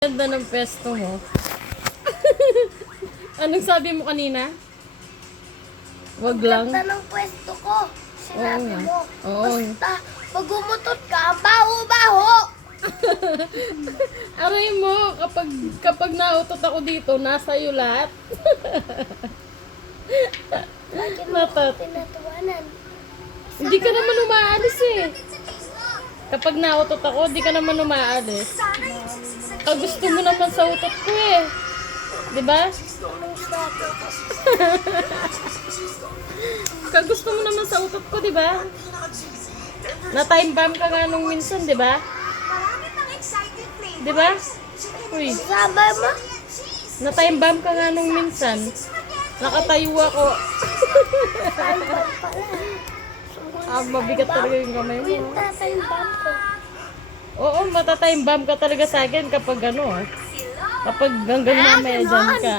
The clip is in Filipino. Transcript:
Ganda ng pesto mo. Anong sabi mo kanina? Wag lang. Ganda ng pwesto ko. Sinabi Oo nga. mo. Oo. Basta, pag umutot ka, ang baho-baho. Aray mo, kapag nautot ako dito, nasa iyo lahat. Bakit mo Natat. tinatawanan? Hindi ka naman umaalis eh. Kapag nautot ako, hindi ka naman umaalis. Gusto mo naman sa utot ko eh. Di ba? Anong sabi? Gusto mo naman sa utot ko, di ba? Na time bomb ka nga nung minsan, di ba? Di ba? Uy, Sabi mo? na time bomb ka nga nung minsan. Nakatayo ako. Time bomb pala. Mabigat talaga yung kamay mo. Wait, time bomb ko. Oo, matatime bomb ka talaga sa akin kapag ano. Kapag hanggang mamaya dyan ka.